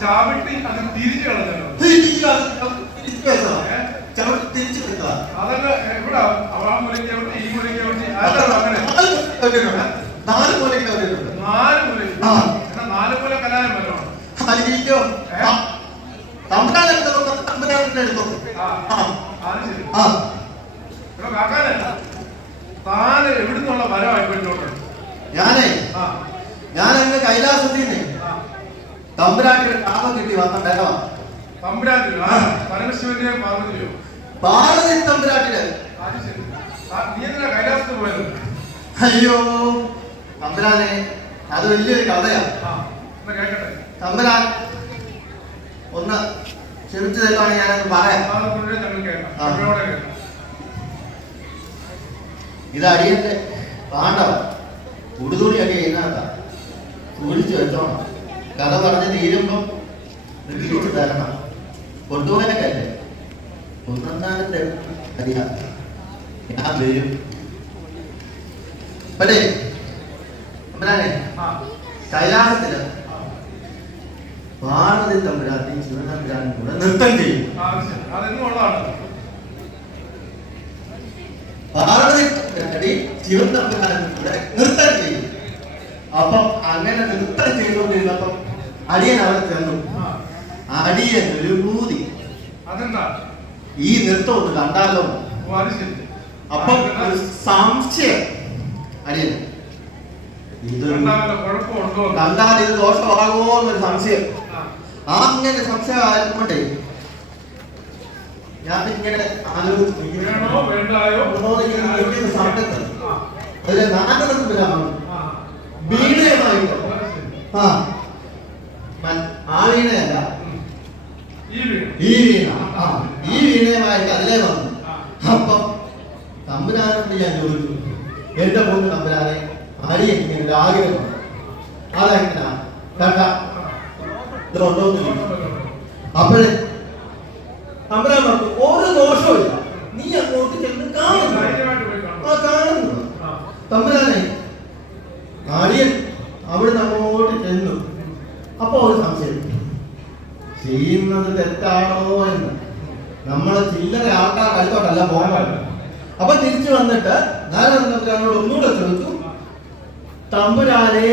ചവിട്ടി തിരിച്ചു തിരിച്ചു അതല്ല എവിടെ ആ മുലയ്ക്ക് ചവിട്ടി ഈ മുലയ്ക്ക് അങ്ങനെ? നാല്. നാല് മൂലയ്ക്ക്. നാല് മുലയ്ക്ക്. മുല തമ്പുരാൻ എടുത്തോ, തമ്പുരാൻ എടുത്തോ. എവിടുന്നുള്ള മരമായി ഞാനേ ഞാൻ അങ്ങ് കൈലാസത്തിൽ നിന്ന് ആ തമ്പുരാട്ടിയുടെ കാമം കിട്ടി വന്ന പാർവതിയോ പാർവതി തമ്പുരാട്ടിന്. പോയത്? അയ്യോ തമ്പുരാനെ അത് വലിയൊരു കഥയാ. തമ്പുരാൻ ഒന്ന് ക്ഷമിച്ചു തരുവാണെങ്കിൽ ഞാനൊന്ന് പറയാം. ഇത് അടിയന്റെ പാണ്ഡവ ഉടുതുണി അടിയ ഇതിനകത്താ. സൂക്ഷിച്ചു വെച്ചോണം. കഥ പറഞ്ഞ് തീരുമ്പം തിരിച്ചു തരണം കൊണ്ടുപോകാനൊക്കെ ഒന്നാമത്തെ അറിയാം ഞാൻ വരും. അല്ലേ കൈലാസത്തിൽ. പാർവതി തമ്പുരാട്ടി ശിവനമ്പുരാനും കൂടെ നൃത്തം ചെയ്യും. തമ്പുരാട്ടി ശിവൻ തമ്പുരാനും കൂടെ നൃത്തം ചെയ്യും. അപ്പം അങ്ങനെ നൃത്തം ചെയ്തുകൊണ്ടിരുന്നപ്പം അടിയൻ അവിടെ ചെന്നു ആ. അടിയൻ ഒരു ഭൂതി ഈ നൃത്തം ഒന്ന് കണ്ടാലോ? അപ്പൊ ഒരു സംശയം. അടിയൻ ഇത് കണ്ടാൽ ഇത് ദോഷമാകുമോ എന്നൊരു സംശയം. ആ. അങ്ങനെ സംശയം ആയതുകൊണ്ടേ ഞാൻ ഇങ്ങനെ ഇരിക്കുന്ന സമയത്ത്. അതിലെ നാഗരത്തിൽ വരാമാണ് ആ. വീണയുമായിട്ട് ആ വീണയല്ല ഈ വീണ. ആ ഈ വീണയുമായിട്ട് അതിലേ വന്നു അപ്പം തമ്പുരാനോട് ഞാൻ ചോദിച്ചു. എന്റെ മൂന്ന് തമ്പുരാനെ ഇങ്ങനെ ഒരു ആഗ്രഹം അതെങ്ങനാ കണ്ട. ഇതുണ്ടോന്ന് അപ്പോഴേ തമ്പുരാൻ പറഞ്ഞു ഒരു ദോഷവും നീ അങ്ങോട്ട് ചെന്ന് കാണുന്നു. കാണും. ആ കാണുന്നു. തമ്പുരാനെ അടിയൻ അവിടെ അങ്ങോട്ട് ചെന്നു. അപ്പൊ ഒരു സംശയം. ചെയ്യുന്നത് തെറ്റാണോ എന്ന്. നമ്മൾ ചില്ലറ ആൾക്കാർ അടുത്തോട്ടല്ല പോകാൻ അപ്പൊ തിരിച്ചു വന്നിട്ട് നാരായണത്തിൽ തമ്പുരാനോട് ഒന്നുകൂടെ ചോദിച്ചു തമ്പുരാനെ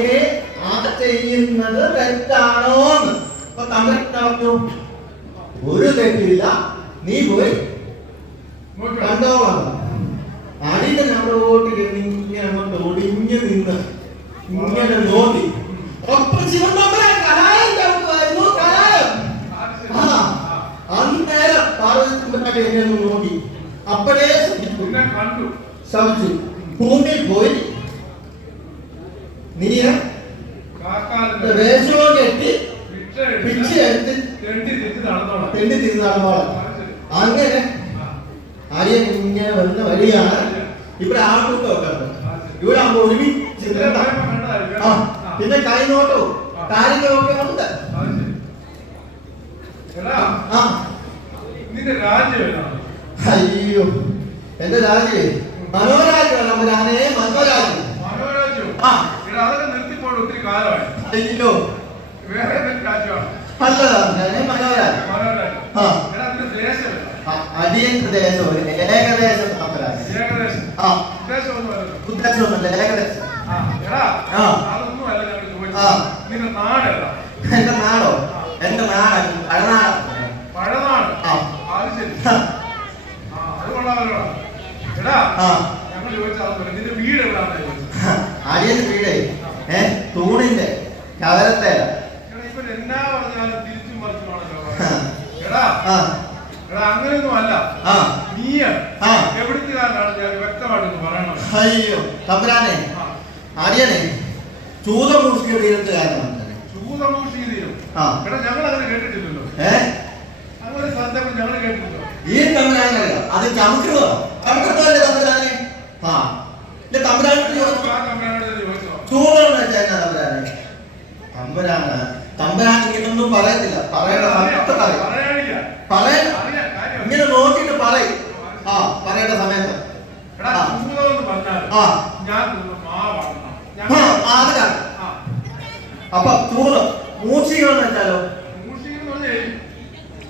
ആ ചെയ്യുന്നത് തെറ്റാണോ എന്ന്? അപ്പൊ തമ്പുരാൻ ഒരു തെറ്റില്ല നീ പോയി. കണ്ടോളാം. അടിയുടെ നമ്മളോട്ട് വോട്ട് ഇങ്ങനെ അങ്ങോട്ട് നിന്ന് ഇങ്ങനെ നോക്കി. ഒപ്പം തമ്പുരാൻ കലായം ചവിട്ടുമായിരുന്നു, കലായം. അത് ശരി. ആ, ആ. അന്നേരം തമ്പുരാൻ എന്നെ നോക്കി അപ്പോഴേ ശപിച്ചു ഭൂമിയിൽ പോയി. നീ കെട്ടി എടുത്ത് തെണ്ടി തിരിഞ്ഞ് നടന്നോളാം. അങ്ങനെ ആ. ആര്യൻ ഇങ്ങനെ വരുന്ന വഴിയാണ്. ഇവിടെ ആൾക്കൂട്ടമൊക്കെ ഉണ്ട്. ഇവിടെ ആകുമ്പോ ഒരുമിച്ച്. ആ. പിന്നെ കൈനോട്ടവും. കാര്യങ്ങളൊക്കെ ഉണ്ട്. ആ? അയ്യോ എന്റെ രാജ്യേ മനോരാജ്യം നമ്പരാനേ മനോരാജ്യം മനോരാജ്യം. അയ്യോ? അല്ല മനോരാജ്യം മനോരാജ്യം. ആ. എടാ, അതിന്റെ ദേശം ഏതാ? അ- അടിയൻ പ്രദേശം ഒരു ഏകദേശം. ഉദ്ദേശമൊന്നുമില്ല ഏകദേശം? എന്റെ നാടോ എന്റെ നാട് പഴനാട് പഴനാട്. ആ. അത് ശരി. ആ, അത് കൊള്ളാമല്ലോടാ. എടാ, ആ. ഞങ്ങൾ ചോദിച്ചത് അതൊന്നുമല്ല. വീട് ഏ തൂണിന്റെ എടാ, അങ്ങനെയൊന്നും അല്ല നീ ഞാൻ വ്യക്തമായിട്ടൊന്ന് പറയണം. അയ്യോ തമ്പുരാനെ.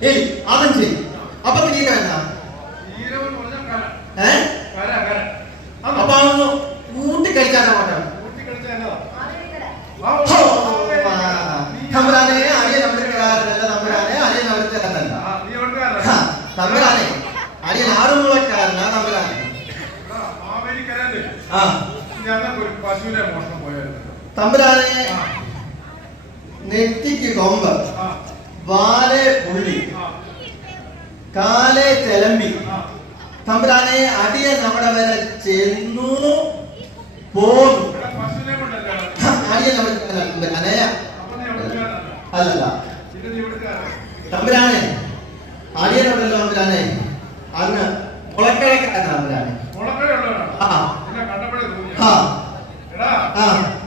ஏய் ஆதம்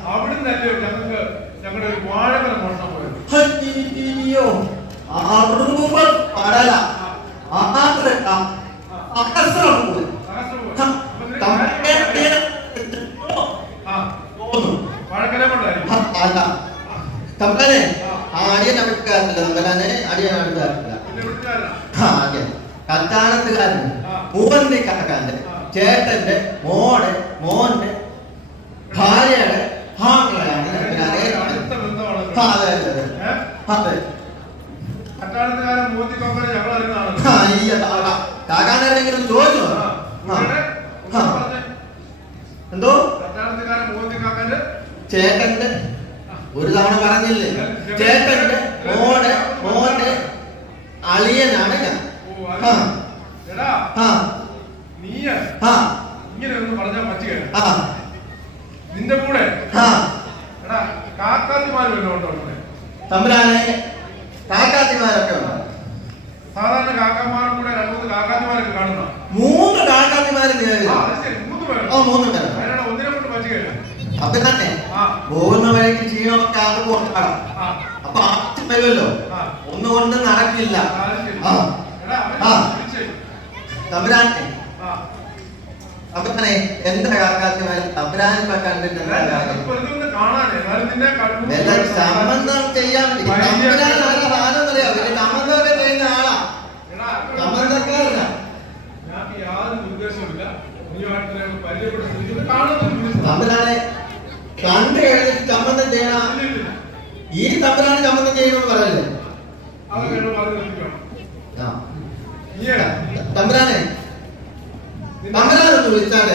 അവിടുന്നല്ലേ ഞങ്ങൾക്ക് ഞങ്ങളുടെ ഒരു വാഴകൾ മോഷണം പോയത് അയ്യോ അവിടുന്ന് പാടല അഹസ്രം പോയി. തമ്പനെ അടിയൻ അവിടുക്കാരല്ല തമ്പനാനെ അടിയൻ അവിടുക്കാരല്ല അടിയൻ കത്താണത്തുകാരൻ പൂവന്തിക്കാരന്റെ ചേട്ടന്റെ മോടെ മോന്റെ ഭാര്യയുടെ ആ അതെ അതെ അതെ. എന്തോ? ചേട്ടന്റെ. ഒരു തവണ പറഞ്ഞില്ലേ? ചേട്ടന്റെ മോനെ മോന്റെ അളിയനാണ് തമ്പുരാനെ കണ്ടു കഴിഞ്ഞിട്ട് ചമ്മന്തം ചെയ്യണ ഈ തമ്പുരാനെ ചമ്മന്തം ചെയ്യണമെന്ന് പറയല്ലേ? തമ്പുരാനെ തമ്പുരാനൊന്ന് വിളിച്ചാണ്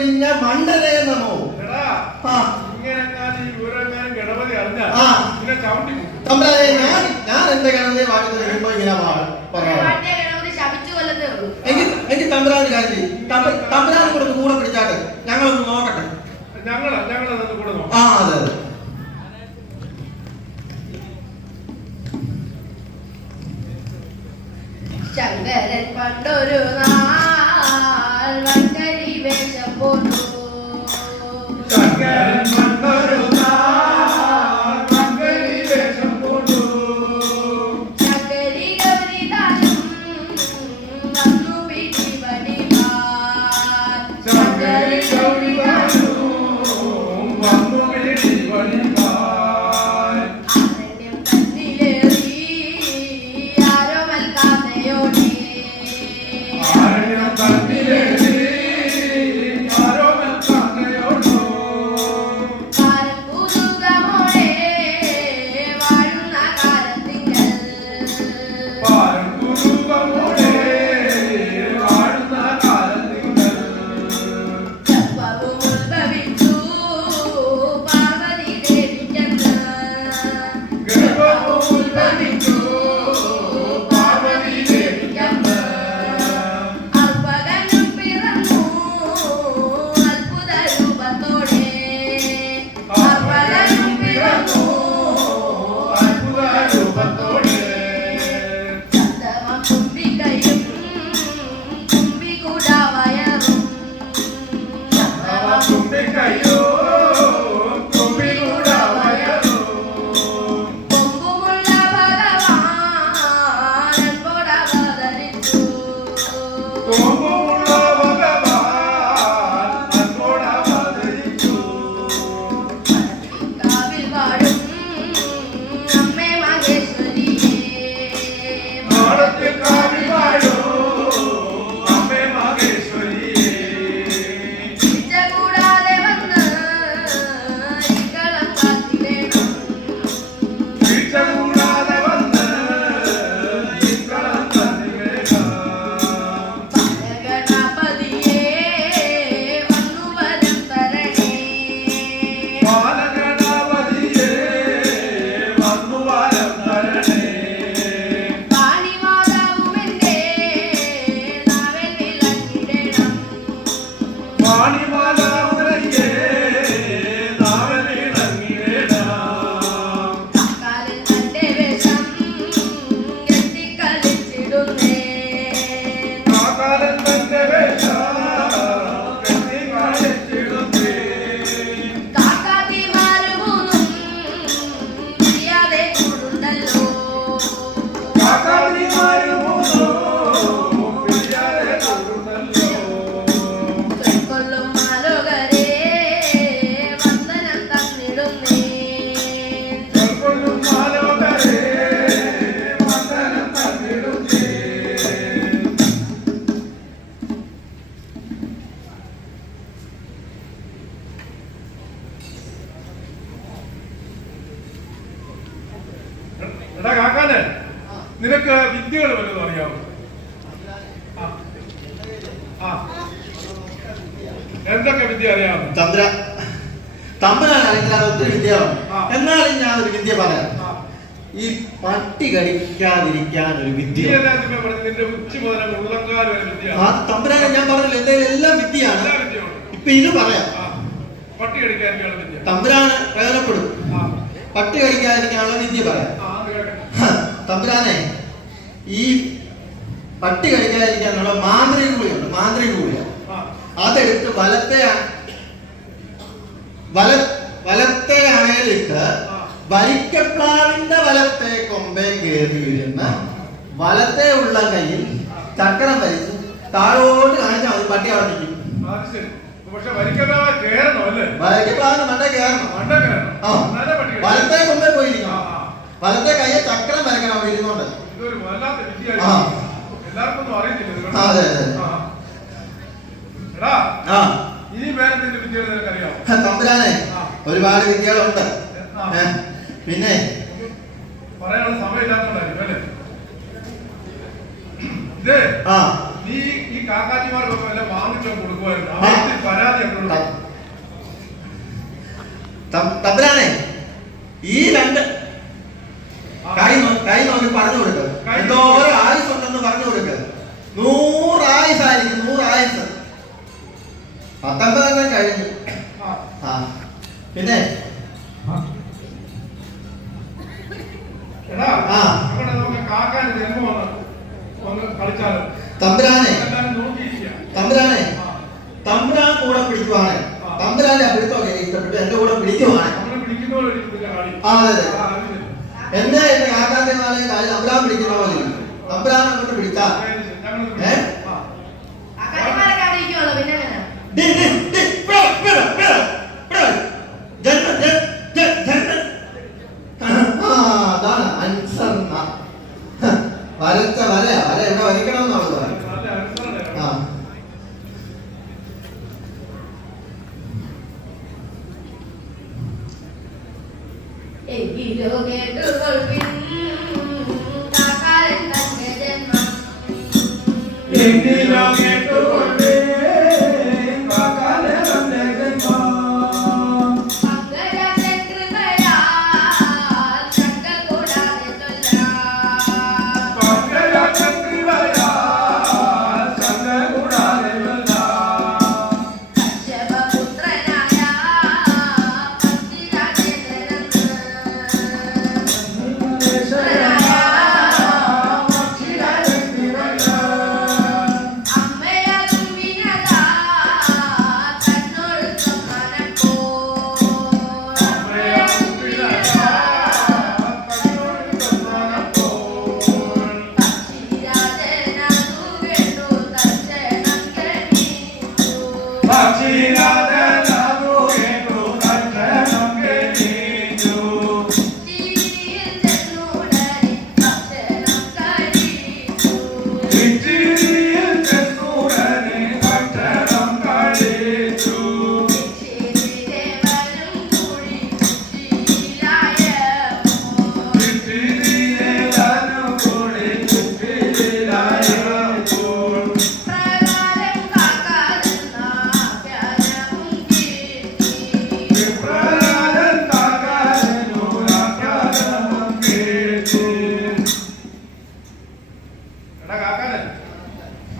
പിഞ്ഞ മണ്ടനെ നമോ ഞാൻ ഞാൻ എന്റെ ഗണതയെ വാഴുന്നത് വരുമ്പോ ഇങ്ങനെ എനിക്ക് എനിക്ക് തമ്പ്രാൻ കാര്യം തമ്പ്രാൻ കൂടെ കൂടെ പിടിച്ചാട്ടെ. ഞങ്ങളൊന്ന് നോക്കട്ടെ. ആ അതെ അതെ. ശങ്കരൻ പണ്ടൊരു നാ por Esta ഇപ്പൊ ഇത് പറയാം പട്ടി തമ്പുരാന് പ്രയോജനപ്പെടും. പട്ടി കടിക്കാതിരിക്കാനുള്ള വിദ്യ പറയാം. തമ്പുരാനെ ഈ പട്ടി കഴിക്കാതിരിക്കാനുള്ള മാന്ത്രിക ഗുളിയുണ്ട് മാന്ത്രിക ഗുളിക. അതെടുത്ത് വലത്തെ വല വലത്തെ അണയിലിട്ട്. വരിക്കപ്ലാവിന്റെ വലത്തെ കൊമ്പേ കയറി വീഴുന്ന വലത്തെ ഉള്ള കയ്യിൽ ചക്രം വലിച്ച് താഴോട്ട് കാണിച്ചാൽ മതി പട്ടി അവിടെ പക്ഷെ വരിക്കതാ കേറണം അല്ലേ? വരിക്കപ്ലാവിന് മണ്ട കയറണം മണ്ട കേറണം. ആ. വലത്തെ കൊണ്ടേ പോയിരിക്കണം. വലത്തെ കയ്യെ ചക്രം വരക്കണം അവിടെ ഇരുന്നോണ്ട് ഇതൊരു വല്ലാത്ത വിദ്യ അറിയത്തില്ല അതെ. എടാ ആ. ഇനി വേറെ എന്തെങ്കിലും വിദ്യകൾ നിനക്കറിയാമോ തമ്പുരാനെ ഒരുപാട് വിദ്യകളുണ്ട്. പിന്നെ? പറയാനുള്ള സമയമില്ലാത്തതുകൊണ്ടായിരിക്കും അല്ലേ? ഇത് ആ. ഈ വാങ്ങിച്ചോ കൊടുക്കുമായിരുന്നു. അവർക്ക് പരാതി തമ്പുരാനെ ഈ രണ്ട് കൈ കൈ നോക്കി പറഞ്ഞു കൊടുക്കുക എന്തോരം ആയുസ് ഉണ്ടെന്ന് പറഞ്ഞു കൊടുക്ക്. നൂറ് ആയുസായിരിക്കും നൂറ് ആയുസ്. പത്തൊമ്പതെണ്ണം കഴിഞ്ഞു. ആ. പിന്നെ पंद्रह y lo que el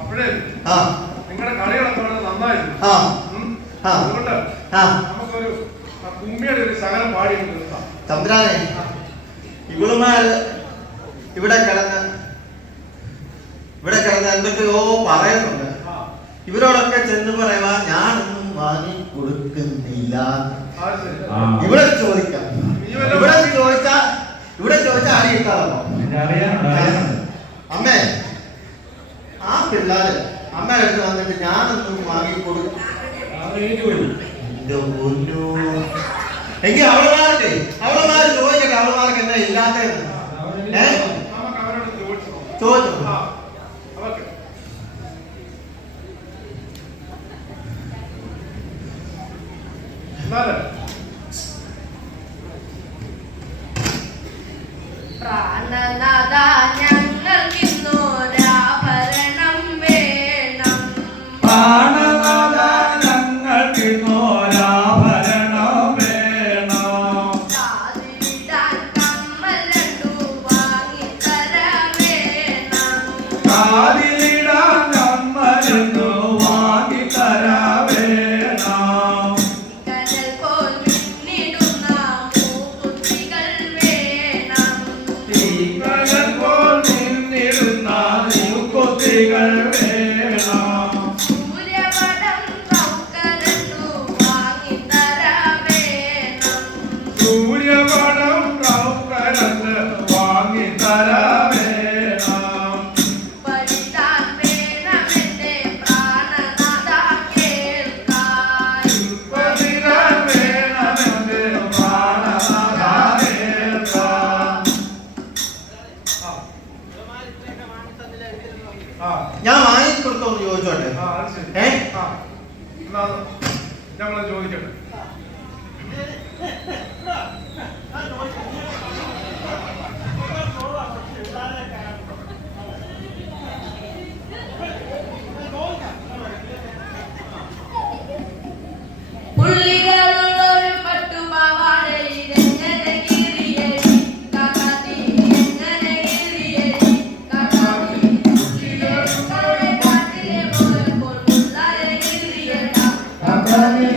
അപ്പോഴേ ആ. നിങ്ങളുടെ കളികളൊക്കെ വളരെ നന്നായിരുന്നു. ആ. ആ. അതുകൊണ്ട് ആ. നമുക്കൊരു കുമ്മിയുടെ ഒരു ശകലം പാടി തമ്പുരാനെ ഇവളുമാര് ഇവിടെ കിടന്ന് ഇവിടെ കിടന്ന് എന്തൊക്കെയോ പറയുന്നുണ്ട്. ഇവരോടൊക്കെ ചെന്ന് പറയുവാ ഞാനൊന്നും വാങ്ങി കൊടുക്കുന്നില്ല. ഇവിടെ ചോദിക്കാം. ഇവിടെ ചോദിച്ചാ ഇവിടെ ചോദിച്ചാൽ അറിയാനുണ്ട്? അമ്മേ പിള്ളേര് അമ്മ അടുത്ത് വന്നിട്ട് ഞാനൊന്നും വാങ്ങി കൊടുക്കും. എങ്കിൽ അവളുമാർക്ക് അവളുമാര് ചോദിക്കട്ടെ അവളുമാർക്ക് എന്താ അവരോട് ചോദിച്ചു? നോക്കാം. Amén.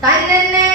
大奶奶